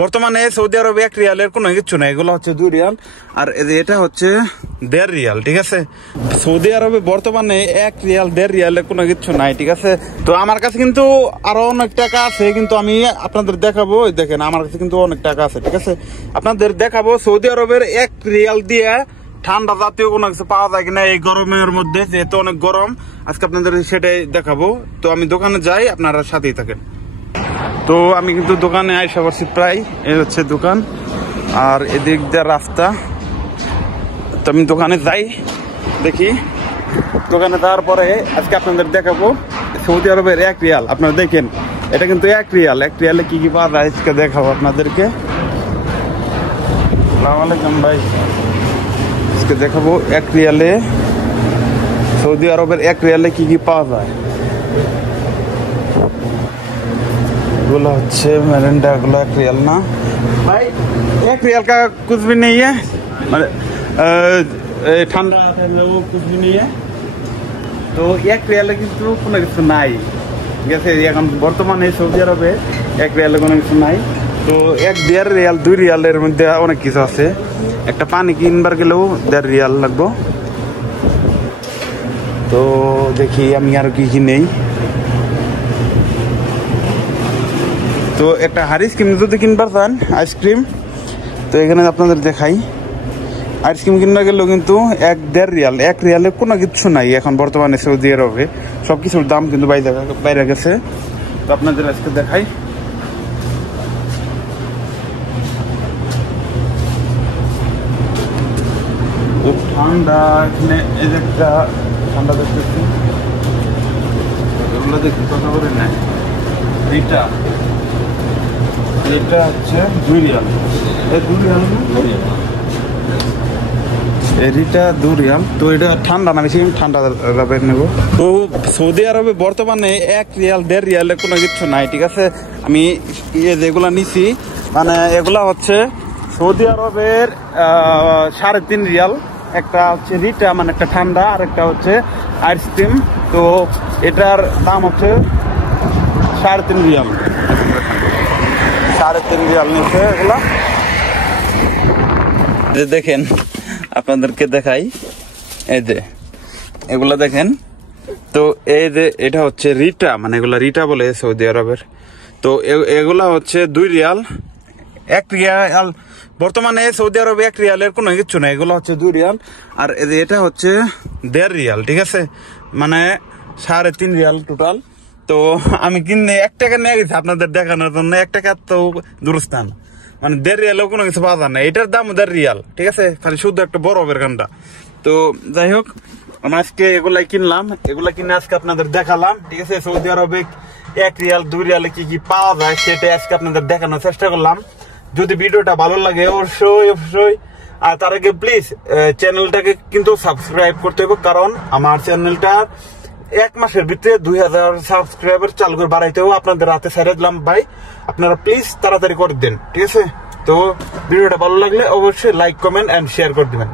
বর্তমানে সৌদি আরবে 1 রিয়ালের কোনো কিছু নাই, এগুলো হচ্ছে 2 রিয়াল আর এটা হচ্ছে 1.5 রিয়াল। ঠিক আছে, সৌদি আরবে বর্তমানে 1 রিয়াল 1.5 রিয়ালের কোনো কিছু নাই। ঠিক আছে, তো আমার কাছে কিন্তু আরো অনেক টাকা আছে, কিন্তু আমি আপনাদের দেখাবো। দেখেন আমার কাছে কিন্তু অনেক টাকা আছে। ঠিক আছে, আপনাদের দেখাবো সৌদি আরবের 1 রিয়াল দিয়ে ঠান্ডা জাতীয় কোনো কিছু পাওয়া যায় কিনা এই গরমের মধ্যে, যেহেতু অনেক গরম। আজকে আপনাদের সেটাই দেখাবো। তো আমি দোকানে যাই, আপনারা সাথেই থাকেন। তো আমি কিন্তু দোকানে আইসা করছি প্রায়, এই হচ্ছে দোকান আর এদিক দিয়ে রাস্তা। তো আমি দোকানে যাই, দেখি দোকানে যাওয়ার পরে আজকে আপনাদের দেখাবো সৌদি আরবের 1 রিয়াল। আপনারা দেখেন এটা কিন্তু 1 রিয়াল, 1 রিয়ালে কি কি পাওয়া যায় আজকে দেখাবো আপনাদেরকে। আসসালামু আলাইকুম ভাই, আজকে দেখাবো 1 রিয়ালে সৌদি আরবের 1 রিয়ালে কি কি পাওয়া যায়। এগুলো হচ্ছে মেরেন্ডা, এগুলো 1 রিয়াল না ভাই, 1 রিয়াল का कुछ भी नहीं है, মানে ঠান্ডা থাকলে ও कुछ भी नहीं है। তো 1 রিয়ালে কিন্তু কোনো কিছু নাই। ঠিক আছে, এখন বর্তমানে সৌদি আরবে 1 রিয়ালে কোনো কিছু নাই। তো 1.5 রিয়াল 2 রিয়ালের মধ্যে অনেক কিছু আছে। একটা পানি কিনবার গেলেও 1.5 রিয়াল লাগবো। তো দেখি আমি আর কি কি নেই। তো একটা আইসক্রিম যদি কিনবার চান, আইসক্রিম, তো এখানে আপনাদের দেখাই। আইসক্রিম কিনবার গেলেও কিন্তু 1.5 রিয়াল, 1 রিয়ালে কোনো কিছু নাই এখন বর্তমানে সৌদি আরবে। সব কিছুর দাম কিন্তু বাইরে গেছে। তো আপনাদের আজকে দেখাই। খুব ঠান্ডা এখানে, এই যে একটা ঠান্ডা দেখতেছি, এগুলো দেখি কথা বলে নেয়। এটা হচ্ছে 2 রিয়াল, এই 2 রিয়াল না, এটা 2 রিয়াল। তো এটা ঠান্ডা না, বেশি ঠান্ডা নেব। তো সৌদি আরবে বর্তমানে 1 রিয়াল 1.5 রিয়ালে কোনো কিছু নাই। ঠিক আছে, আমি যেগুলা নিছি মানে এগুলা হচ্ছে সৌদি আরবের 3.5 রিয়াল। একটা হচ্ছে রিটা, মানে একটা ঠান্ডা, আর একটা হচ্ছে আইসক্রিম। তো এটার দাম হচ্ছে 3.5 রিয়াল, 3.5 রিয়াল নিচ্ছে এগুলা। দেখেন আপনাদেরকে দেখাই, এই যে এগুলা দেখেন। তো এই যে এটা হচ্ছে রিটা, মানে এগুলা রিটা বলে সৌদি আরবের। তো এগুলা হচ্ছে 2 রিয়াল, 1 রিয়াল। বর্তমানে সৌদি আরবে 1 রিয়ালের কোনো কিছু নেই, এগুলো হচ্ছে 2 রিয়াল। আর এটা হচ্ছে 1.5 রিয়াল। ঠিক আছে, মানে 3.5 রিয়াল টোটাল। তো আমি কিনে 1 টাকা নিয়ে গেছি আপনাদের দেখানোর জন্য। 1 টাকা তো দূরস্থান, মানে 1.5 রিয়ালেও কোনো কিছু পাওয়া যায় না। এটার দাম 1.5 রিয়াল। ঠিক আছে, খালি শুধু একটা বরফের ঘন্টা। তো যাই হোক, আমি আজকে এগুলাই কিনলাম, এগুলা কিনে আজকে আপনাদের দেখালাম। ঠিক আছে, সৌদি আরবে 1 রিয়াল 2 রিয়ালে কি কি পাওয়া যায় সেটাই আজকে আপনাদের দেখানোর চেষ্টা করলাম। যদি ভিডিওটা ভালো লাগে অবশ্যই আর তার আগে প্লিজ চ্যানেলটাকে কিন্তু সাবস্ক্রাইব করতে হবে, কারণ আমার চ্যানেলটা 1 মাসের ভিতরে 2000 সাবস্ক্রাইবার চালু করে বাড়াইতে হবে। আপনাদের হাতে ছেড়ে দিলাম ভাই, আপনারা প্লিজ তাড়াতাড়ি করে দেন। ঠিক আছে, তো ভিডিওটা ভালো লাগলে অবশ্যই লাইক, কমেন্ট এন্ড শেয়ার করে দিবেন।